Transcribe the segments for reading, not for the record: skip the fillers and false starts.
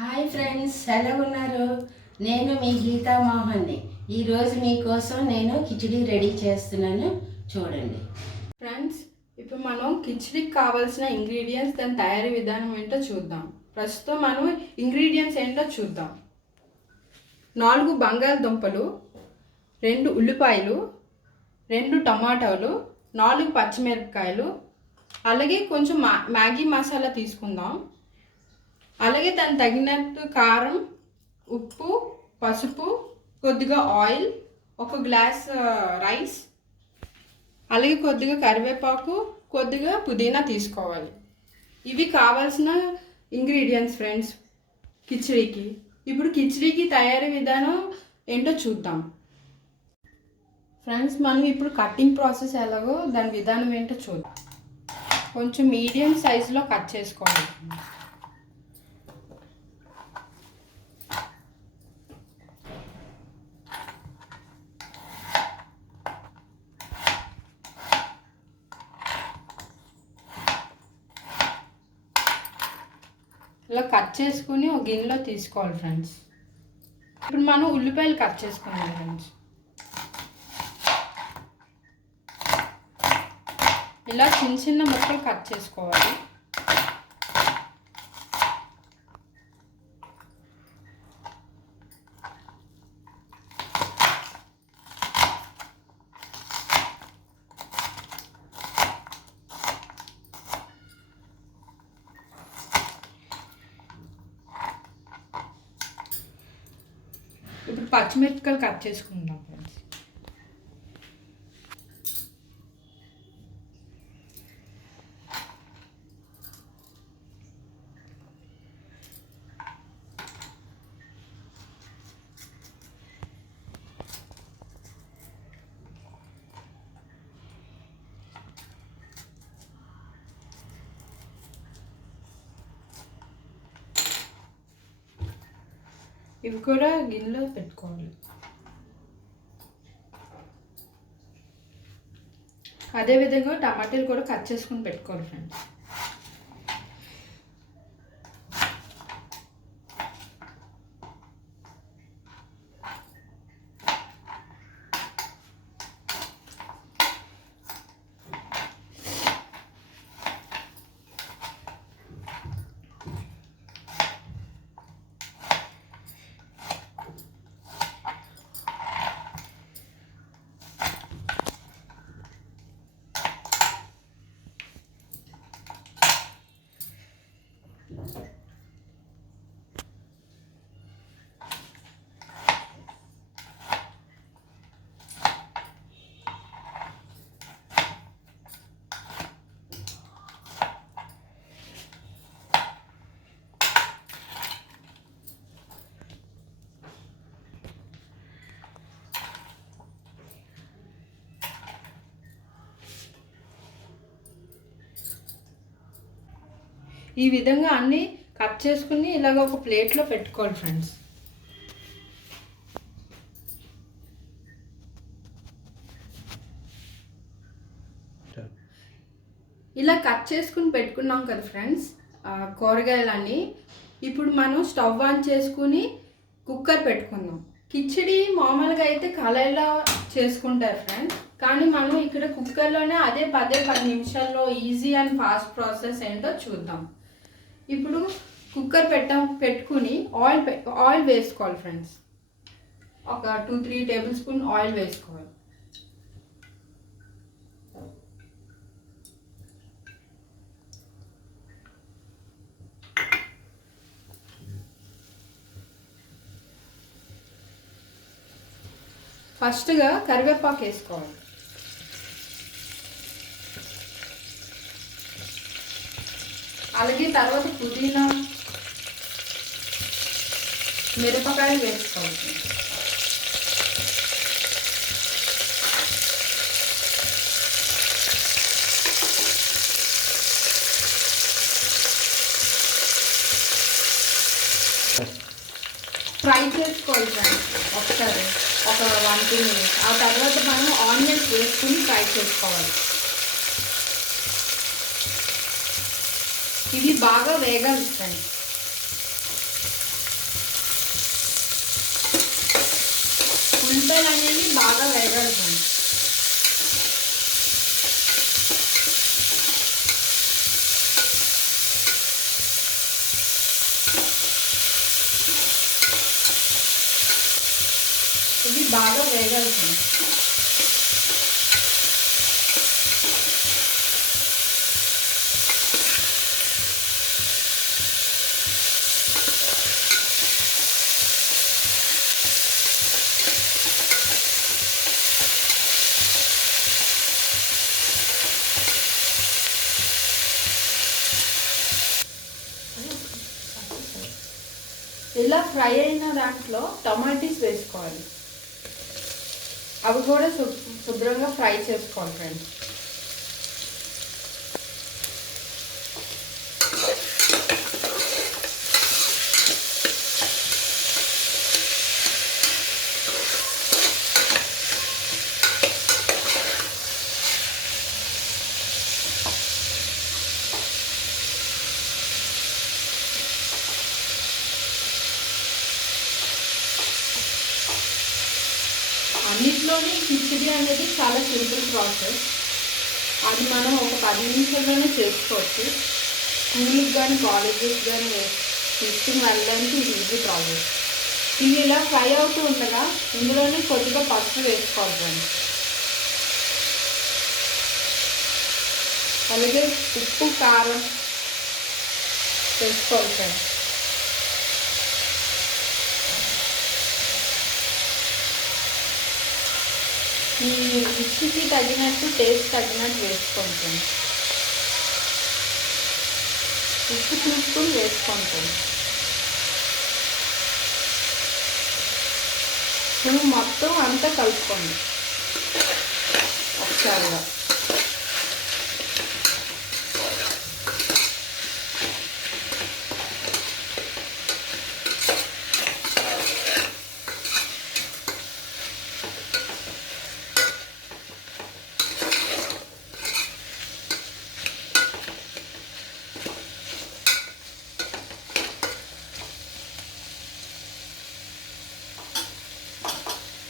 Hi friends, ఎలా ఉన్నారు? నేను మీ గీతా మోహన్ని. ఈరోజు మీకోసం నేను కిచిడి రెడీ చేస్తున్నాను, చూడండి. ఫ్రెండ్స్, ఇప్పుడు మనం కిచిడికి కావాల్సిన ఇంగ్రీడియంట్స్, దాని తయారీ విధానం ఏంటో చూద్దాం. ప్రస్తుతం మనం ఇంగ్రీడియంట్స్ ఏంటో చూద్దాం. 4 బంగాళదుంపలు, 2 ఉల్లిపాయలు, 2 టమాటాలు, 4 పచ్చిమిరపకాయలు, అలాగే కొంచెం మ్యాగీ మసాలా తీసుకుందాం. అలాగే దానికి తగినట్టు కారం, ఉప్పు, పసుపు, కొద్దిగా ఆయిల్, 1 గ్లాస్ రైస్, అలాగే కొద్దిగా కరివేపాకు, కొద్దిగా పుదీనా తీసుకోవాలి. ఇవి కావాల్సిన ఇంగ్రీడియంట్స్ ఫ్రెండ్స్ కిచిడీకి. ఇప్పుడు కిచిడీకి తయారీ విధానం ఏంటో చూద్దాం. ఫ్రెండ్స్, మనం ఇప్పుడు కట్టింగ్ ప్రాసెస్ ఎలాగో దాని విధానం ఏంటో చూద్దాం. కొంచెం మీడియం సైజులో కట్ చేసుకోవాలి. ఇలా కట్ చేసుకుని ఒక గిన్నెలో తీసుకోవాలి ఫ్రెండ్స్. ఇప్పుడు మనం ఉల్లిపాయలు కట్ చేసుకున్నాం ఫ్రెండ్స్. ఇలా చిన్న చిన్న ముక్కలు కట్ చేసుకోవాలి. ఇప్పుడు పచ్చిమిరపకాయలు కట్ చేసుకుందాం ఫ్రెండ్స్. ఇవి కూడా గిన్నెలో పెట్టుకోవాలి. అదేవిధంగా టమాటాలు కూడా కట్ చేసుకుని పెట్టుకోవాలి ఫ్రెండ్స్. ఈ విధంగా అన్నీ కట్ చేసుకుని ఇలాగ ఒక ప్లేట్లో పెట్టుకోవాలి ఫ్రెండ్స్. ఇలా కట్ చేసుకుని పెట్టుకున్నాం కదా ఫ్రెండ్స్ కూరగాయలన్నీ. ఇప్పుడు మనం స్టవ్ ఆన్ చేసుకుని కుక్కర్ పెట్టుకుందాం. కిచిడి మామూలుగా అయితే కళాయిలో చేసుకుంటారు ఫ్రెండ్స్, కానీ మనం ఇక్కడ కుక్కర్లోనే అదే 10 నిమిషాల్లో ఈజీ అండ్ ఫాస్ట్ ప్రాసెస్ ఏంటో చూద్దాం. ఇప్పుడు కుక్కర్ పెట్టుకుని ఆయిల్ వేసుకోవాలి ఫ్రెండ్స్. ఒక 2-3 టేబుల్ స్పూన్ ఆయిల్ వేసుకోవాలి. ఫస్ట్గా కరివేపాకు వేసుకోవాలి. అలాగే తర్వాత పుదీనా, మిరపకాయలు వేసుకోవాలి. ఫ్రై చేసుకోవాలి ఫ్రెండ్స్ ఒకసారి, ఒక 1-2 మినిట్స్. ఆ తర్వాత మనం ఆనియన్స్ వేసుకుని ఫ్రై చేసుకోవాలి. ఇవి బాగా వేగాలి ఫ్రెండ్స్. ఉల్లిపాయలు అనేవి బాగా వేగాలి ఫ్రెండ్స్. ఇవి బాగా వేగాలి ఫ్రెండ్స్. ఇలా ఫ్రై అయిన దాంట్లో టమాటీస్ వేసుకోవాలి. అవి కూడా శుభ్రంగా ఫ్రై చేసుకోవాలి ఫ్రెండ్స్. అన్నిట్లోని కిచిడి అనేది చాలా సింపుల్ ప్రాసెస్. అది మనం ఒక 10 నిమిషాల్లోనే చేసుకోవచ్చు. స్కూల్కి కానీ కాలేజెస్ కానీ తీసుకుని వెళ్ళడానికి ఇది ఈజీ ప్రాసెస్. ఇవి ఇలా ఫ్రై అవుతూ ఉండగా ఇందులోనే కొద్దిగా పసుపు వేసుకోవాలి. అలాగే ఉప్పు కారం వేసుకోవాలి ఫ్రెండ్స్. మీ రుచికి తగినట్టు టేస్ట్ తగినట్టు వేసుకుంటాం. ఉప్పు చూసుకుని వేసుకుంటాం. ఇప్పుడు మొత్తం అంతా కలుపుకోండి ఒకసారిగా.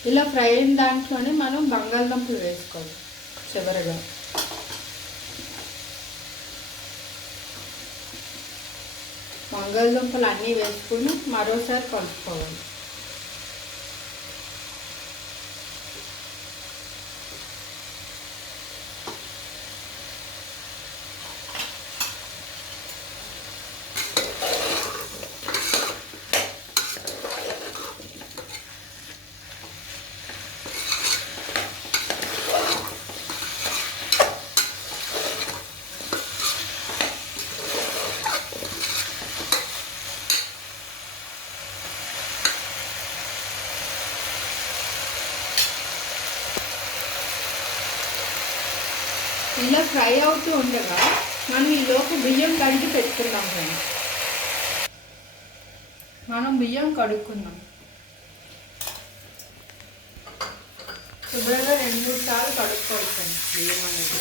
ఇలా ఫ్రై అయిన దాంట్లోనే మనం బంగాళదుంపలు వేసుకోవాలి చివరగా. బంగాళదుంపలు అన్నీ వేసుకుని మరోసారి కలుపుకోవాలి. ఇలా ఫ్రై అవుతూ ఉండగా మనం ఈలోపు బియ్యం కడిగి పెట్టుకుందాం ఫ్రెండ్స్. మనం బియ్యం కడుక్కుందాం. శుభ్రంగా 2-3 సార్లు కడుక్కోవాలి ఫ్రెండ్స్ బియ్యం అనేది.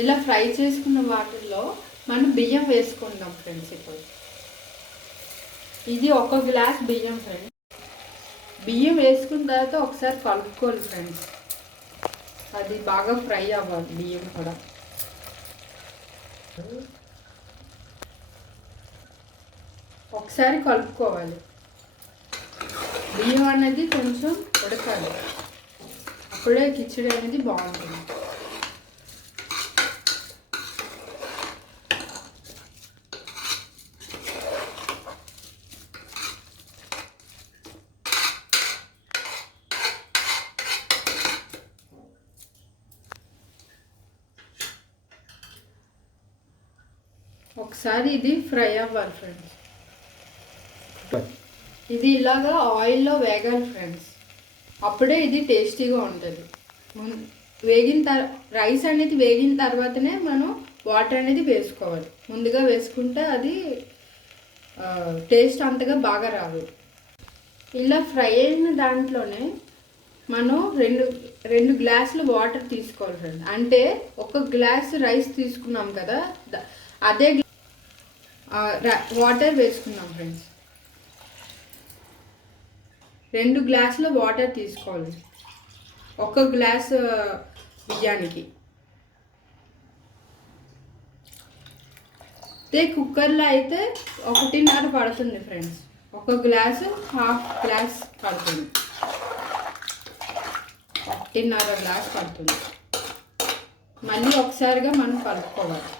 ఇలా ఫ్రై చేసుకున్న వాటిల్లో మనం బియ్యం వేసుకుందాం ఫ్రెండ్స్. ఇప్పుడు ఇది 1 గ్లాస్ బియ్యం ఫ్రెండ్స్. బియ్యం వేసుకున్న తర్వాత ఒకసారి కలుపుకోవాలి ఫ్రెండ్స్. అది బాగా ఫ్రై అవ్వాలి బియ్యం కూడా. ఒకసారి కలుపుకోవాలి. బియ్యం అనేది కొంచెం ఉడకాలి, అప్పుడే కిచిడి అనేది బాగుంటుంది. ఒకసారి ఇది ఫ్రై అవ్వాలి ఫ్రెండ్స్. ఇది ఇలాగా ఆయిల్లో వేగాలి ఫ్రెండ్స్, అప్పుడే ఇది టేస్టీగా ఉంటుంది. రైస్ అనేది వేగిన తర్వాతనే మనం వాటర్ అనేది వేసుకోవాలి. ముందుగా వేసుకుంటే అది టేస్ట్ అంతగా బాగా రాదు. ఇలా ఫ్రై అయిన దాంట్లోనే మనం రెండు గ్లాసులు వాటర్ తీసుకోవాలి ఫ్రెండ్స్. అంటే ఒక గ్లాస్ రైస్ తీసుకున్నాం కదా, అదే వాటర్ వేసుకున్నాం ఫ్రెండ్స్. 2 గ్లాసుల వాటర్ తీసుకోవాలి ఒక గ్లాస్ బియ్యానికి. అదే కుక్కర్లో అయితే 1.5 పడుతుంది ఫ్రెండ్స్. ఒక గ్లాసు హాఫ్ గ్లాస్ పడుతుంది, 1.5 గ్లాస్ పడుతుంది. మళ్ళీ ఒకసారిగా మనం కలుపుకోవాలి.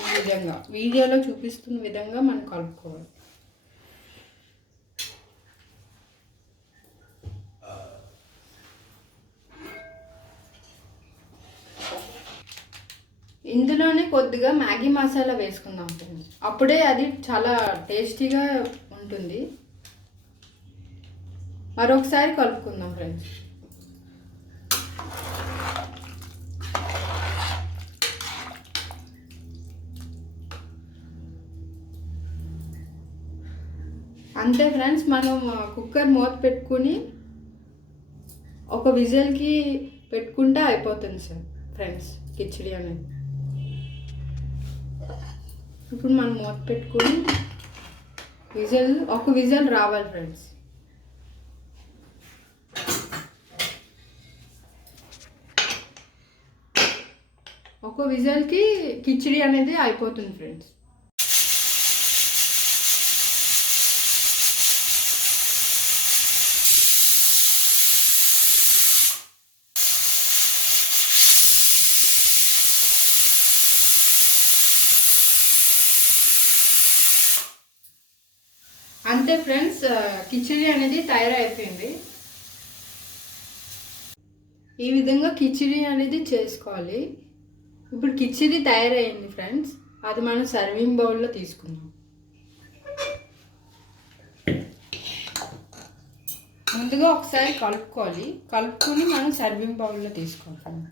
ఈ విధంగా వీడియోలో చూపిస్తున్న విధంగా మనం కలుపుకోవాలి. ఇందులోనే కొద్దిగా మ్యాగీ మసాలా వేసుకుందాం ఫ్రెండ్స్, అప్పుడే అది చాలా టేస్టీగా ఉంటుంది. మరొకసారి కలుపుకుందాం ఫ్రెండ్స్. అంతే ఫ్రెండ్స్, మనం కుక్కర్ మూత పెట్టుకుని ఒక విజిల్కి పెట్టుకుంటే అయిపోతుంది సార్ ఫ్రెండ్స్ కిచిడి అనేది. ఇప్పుడు మనం మూత పెట్టుకుని ఒక విజిల్ రావాలి ఫ్రెండ్స్. ఒక విజిల్కి కిచిడి అనేది అయిపోతుంది ఫ్రెండ్స్. అంతే ఫ్రెండ్స్, కిచిడి అనేది తయారైపోయింది. ఈ విధంగా కిచిడి అనేది చేసుకోవాలి. ఇప్పుడు కిచిడి తయారైంది ఫ్రెండ్స్, అది మనం సర్వింగ్ బౌల్లో తీసుకుందాం. ముందుగా ఒకసారి కలుపుకొని మనం సర్వింగ్ బౌల్లో తీసుకోవాలి.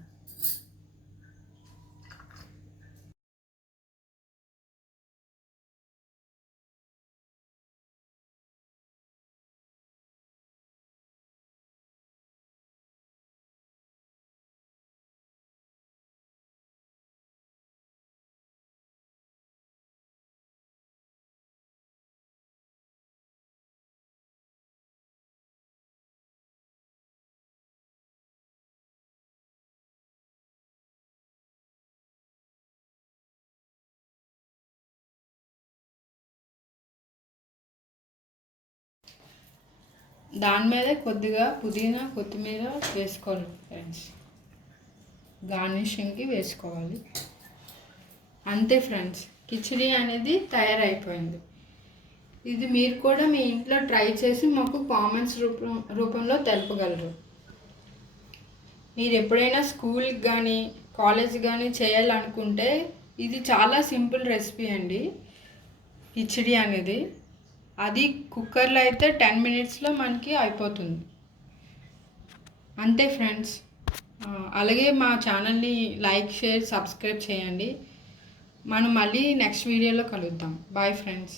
దాని మీద కొద్దిగా పుదీనా కొత్తిమీర వేసుకోవాలి ఫ్రెండ్స్, గార్నిషింగ్కి వేసుకోవాలి. అంతే ఫ్రెండ్స్, కిచిడి అనేది తయారైపోయింది. ఇది మీరు కూడా మీ ఇంట్లో ట్రై చేసి మాకు కామెంట్స్ రూపంలో తెలుపగలరు. మీరు ఎప్పుడైనా స్కూల్కి కానీ కాలేజ్ కానీ చేయాలనుకుంటే ఇది చాలా సింపుల్ రెసిపీ అండి కిచిడి అనేది. అది కుక్కర్లో అయితే 10 మినిట్స్లో మనకి అయిపోతుంది. అంతే ఫ్రెండ్స్, అలాగే మా ఛానల్ని లైక్ షేర్ సబ్స్క్రైబ్ చేయండి. మనం మళ్ళీ నెక్స్ట్ వీడియోలో కలుద్దాం. Bye friends.